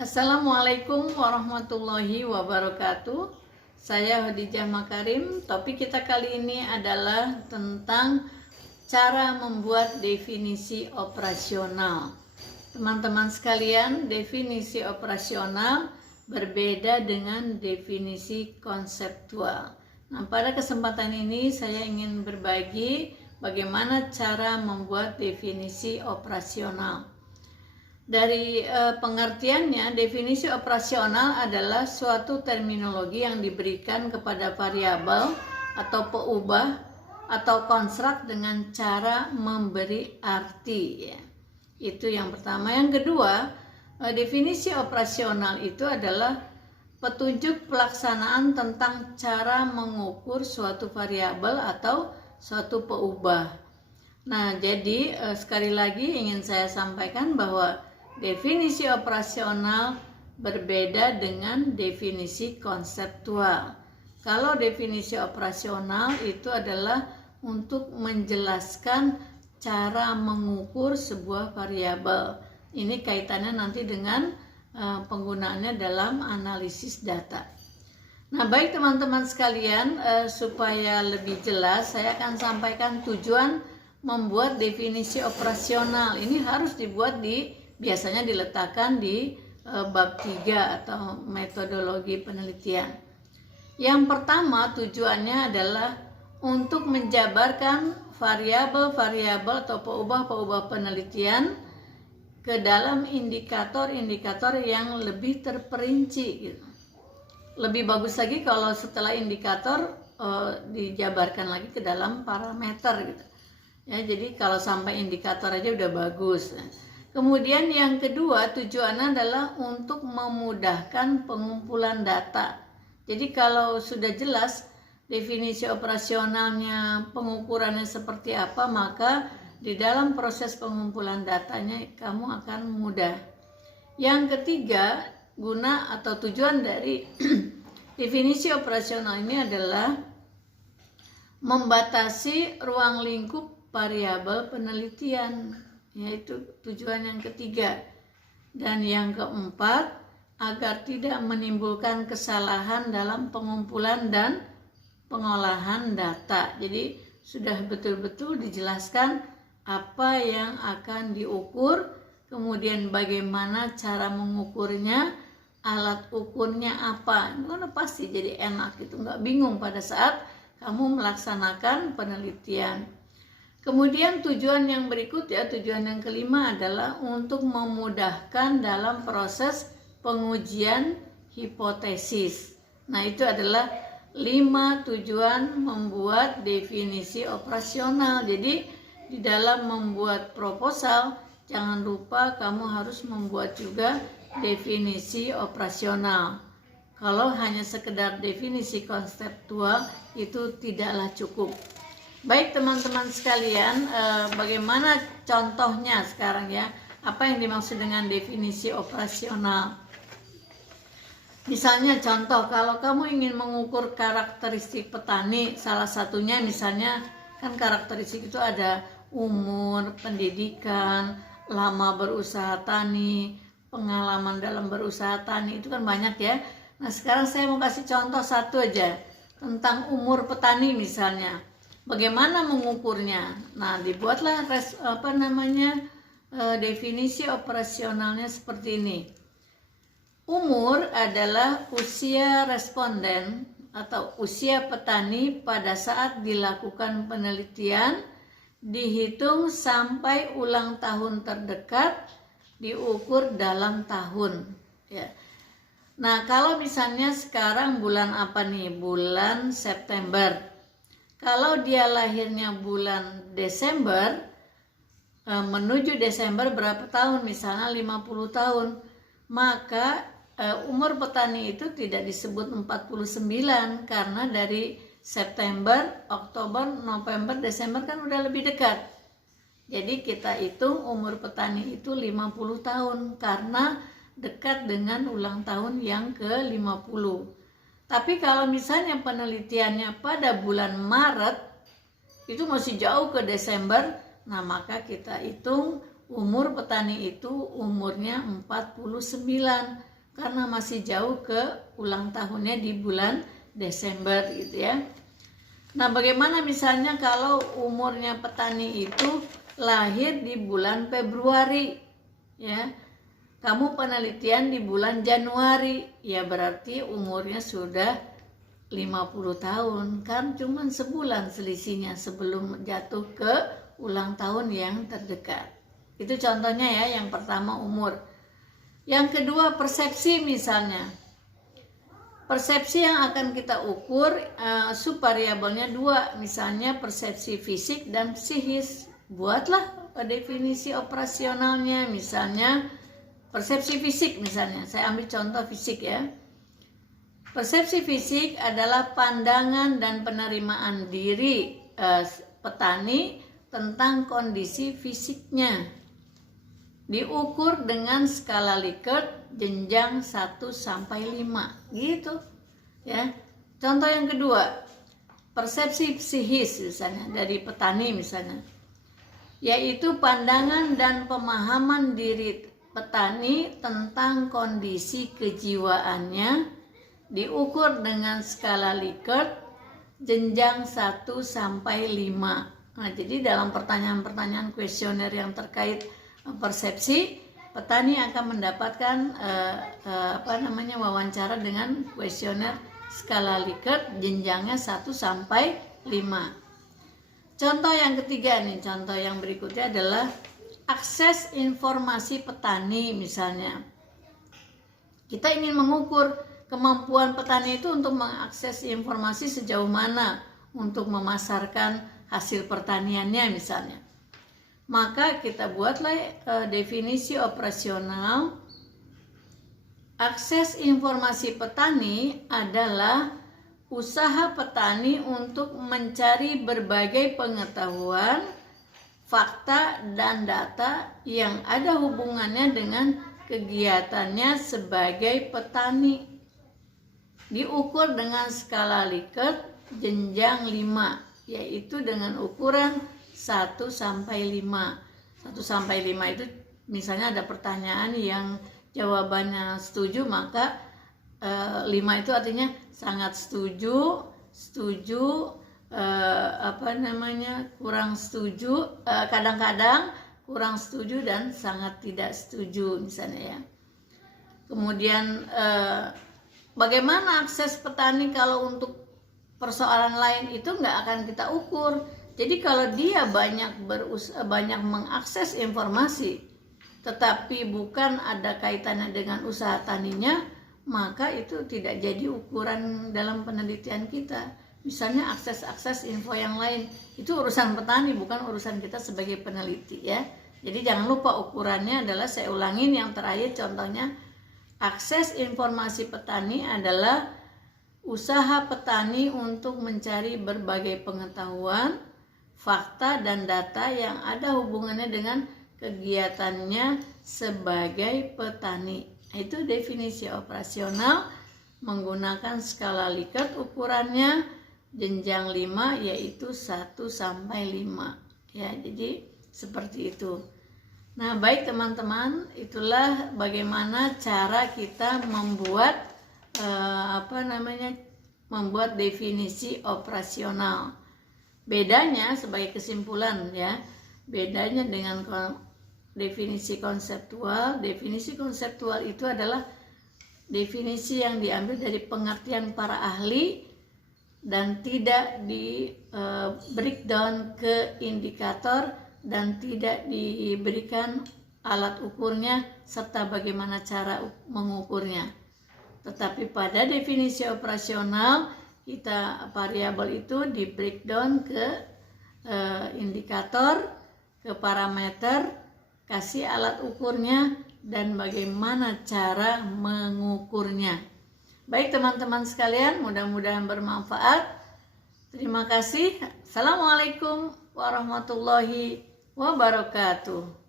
Assalamualaikum warahmatullahi wabarakatuh. Saya Khadijah Makarim. Topik kita kali ini adalah tentang cara membuat definisi operasional. Teman-teman sekalian, definisi operasional berbeda dengan definisi konseptual. Nah, pada kesempatan ini saya ingin berbagi bagaimana cara membuat definisi operasional. Dari pengertiannya, definisi operasional adalah suatu terminologi yang diberikan kepada variabel atau peubah atau konstruk dengan cara memberi arti, ya. Itu yang pertama. Yang kedua, definisi operasional itu adalah petunjuk pelaksanaan tentang cara mengukur suatu variabel atau suatu peubah. Nah, jadi sekali lagi ingin saya sampaikan bahwa definisi operasional berbeda dengan definisi konseptual. Kalau definisi operasional itu adalah untuk menjelaskan cara mengukur sebuah variabel. Ini kaitannya nanti dengan penggunaannya dalam analisis data. Nah, baik teman-teman sekalian, supaya lebih jelas saya akan sampaikan tujuan membuat definisi operasional. Ini harus dibuat biasanya diletakkan di bab 3 atau metodologi penelitian. Yang pertama, tujuannya adalah untuk menjabarkan variabel-variabel atau peubah-peubah penelitian ke dalam indikator-indikator yang lebih terperinci, gitu. Lebih bagus lagi kalau setelah indikator dijabarkan lagi ke dalam parameter, gitu. Ya, jadi kalau sampai indikator aja udah bagus. Kemudian yang kedua, tujuannya adalah untuk memudahkan pengumpulan data. Jadi kalau sudah jelas definisi operasionalnya, pengukurannya seperti apa, maka di dalam proses pengumpulan datanya kamu akan mudah. Yang ketiga, guna atau tujuan dari definisi operasional ini adalah membatasi ruang lingkup variabel penelitian, yaitu tujuan yang ketiga. Dan yang keempat, agar tidak menimbulkan kesalahan dalam pengumpulan dan pengolahan data. Jadi sudah betul-betul dijelaskan apa yang akan diukur, kemudian bagaimana cara mengukurnya, alat ukurnya apa. Itu pasti jadi enak, gitu, nggak bingung pada saat kamu melaksanakan penelitian. Kemudian tujuan yang berikut, ya, tujuan yang kelima adalah untuk memudahkan dalam proses pengujian hipotesis. Nah, itu adalah 5 tujuan membuat definisi operasional. Jadi di dalam membuat proposal, jangan lupa kamu harus membuat juga definisi operasional. Kalau hanya sekedar definisi konseptual itu tidaklah cukup. Baik teman-teman sekalian, bagaimana contohnya sekarang, ya? Apa yang dimaksud dengan definisi operasional? Misalnya contoh, kalau kamu ingin mengukur karakteristik petani, salah satunya misalnya kan karakteristik itu ada umur, pendidikan, lama berusaha tani, pengalaman dalam berusaha tani, itu kan banyak, ya. Nah, sekarang saya mau kasih contoh satu aja tentang umur petani misalnya. Bagaimana mengukurnya? Nah, dibuatlah definisi operasionalnya seperti ini. Umur adalah usia responden atau usia petani pada saat dilakukan penelitian, dihitung sampai ulang tahun terdekat, diukur dalam tahun, ya. Nah, kalau misalnya sekarang bulan apa nih? Bulan September. Kalau dia lahirnya bulan Desember, menuju Desember berapa tahun? Misalnya 50 tahun. Maka umur petani itu tidak disebut 49 karena dari September, Oktober, November, Desember kan udah lebih dekat. Jadi kita hitung umur petani itu 50 tahun karena dekat dengan ulang tahun yang ke-50. Tapi kalau misalnya penelitiannya pada bulan Maret, itu masih jauh ke Desember, nah maka kita hitung umur petani itu umurnya 49 karena masih jauh ke ulang tahunnya di bulan Desember gitu ya. Nah, bagaimana misalnya kalau umurnya petani itu lahir di bulan Februari ya. Kamu penelitian di bulan Januari, ya berarti umurnya sudah 50 tahun. Kan cuman sebulan selisihnya sebelum jatuh ke ulang tahun yang terdekat. Itu contohnya ya, yang pertama umur. Yang kedua persepsi misalnya. Persepsi yang akan kita ukur subvariabelnya dua, misalnya persepsi fisik dan psikis. Buatlah definisi operasionalnya, misalnya persepsi fisik misalnya, saya ambil contoh fisik ya. Persepsi fisik adalah pandangan dan penerimaan diri petani tentang kondisi fisiknya. Diukur dengan skala Likert jenjang 1 sampai 5 gitu ya. Contoh yang kedua, persepsi psikis misalnya dari petani misalnya, yaitu pandangan dan pemahaman diri petani tentang kondisi kejiwaannya, diukur dengan skala Likert jenjang 1 sampai 5. Nah, jadi dalam pertanyaan-pertanyaan kuesioner yang terkait persepsi, petani akan mendapatkan wawancara dengan kuesioner skala Likert jenjangnya 1 sampai 5. Contoh yang ketiga nih, contoh yang berikutnya adalah akses informasi petani misalnya. Kita ingin mengukur kemampuan petani itu untuk mengakses informasi sejauh mana untuk memasarkan hasil pertaniannya misalnya. Maka kita buatlah definisi operasional. Akses informasi petani adalah usaha petani untuk mencari berbagai pengetahuan, fakta, dan data yang ada hubungannya dengan kegiatannya sebagai petani. Diukur dengan skala Likert jenjang 5, yaitu dengan ukuran 1 sampai 5. 1 sampai 5 itu misalnya ada pertanyaan yang jawabannya setuju, maka 5 itu artinya sangat setuju, kurang setuju, kadang-kadang kurang setuju, dan sangat tidak setuju misalnya ya. Kemudian bagaimana akses petani kalau untuk persoalan lain itu nggak akan kita ukur. Jadi kalau dia banyak mengakses informasi tetapi bukan ada kaitannya dengan usaha taninya, maka itu tidak jadi ukuran dalam penelitian kita. Misalnya akses info yang lain, itu urusan petani, bukan urusan kita sebagai peneliti ya. Jadi jangan lupa ukurannya adalah, saya ulangin yang terakhir contohnya, akses informasi petani adalah usaha petani untuk mencari berbagai pengetahuan, fakta, dan data yang ada hubungannya dengan kegiatannya sebagai petani. Itu definisi operasional menggunakan skala Likert, ukurannya jenjang 5, yaitu 1 sampai 5 ya. Jadi seperti itu. Nah, baik teman-teman, itulah bagaimana cara kita membuat membuat definisi operasional. Bedanya sebagai kesimpulan ya, bedanya dengan definisi konseptual itu adalah definisi yang diambil dari pengertian para ahli dan tidak di breakdown ke indikator dan tidak diberikan alat ukurnya serta bagaimana cara mengukurnya. Tetapi pada definisi operasional kita variabel itu di breakdown ke indikator, ke parameter, kasih alat ukurnya, dan bagaimana cara mengukurnya. Baik teman-teman sekalian, mudah-mudahan bermanfaat. Terima kasih. Assalamualaikum warahmatullahi wabarakatuh.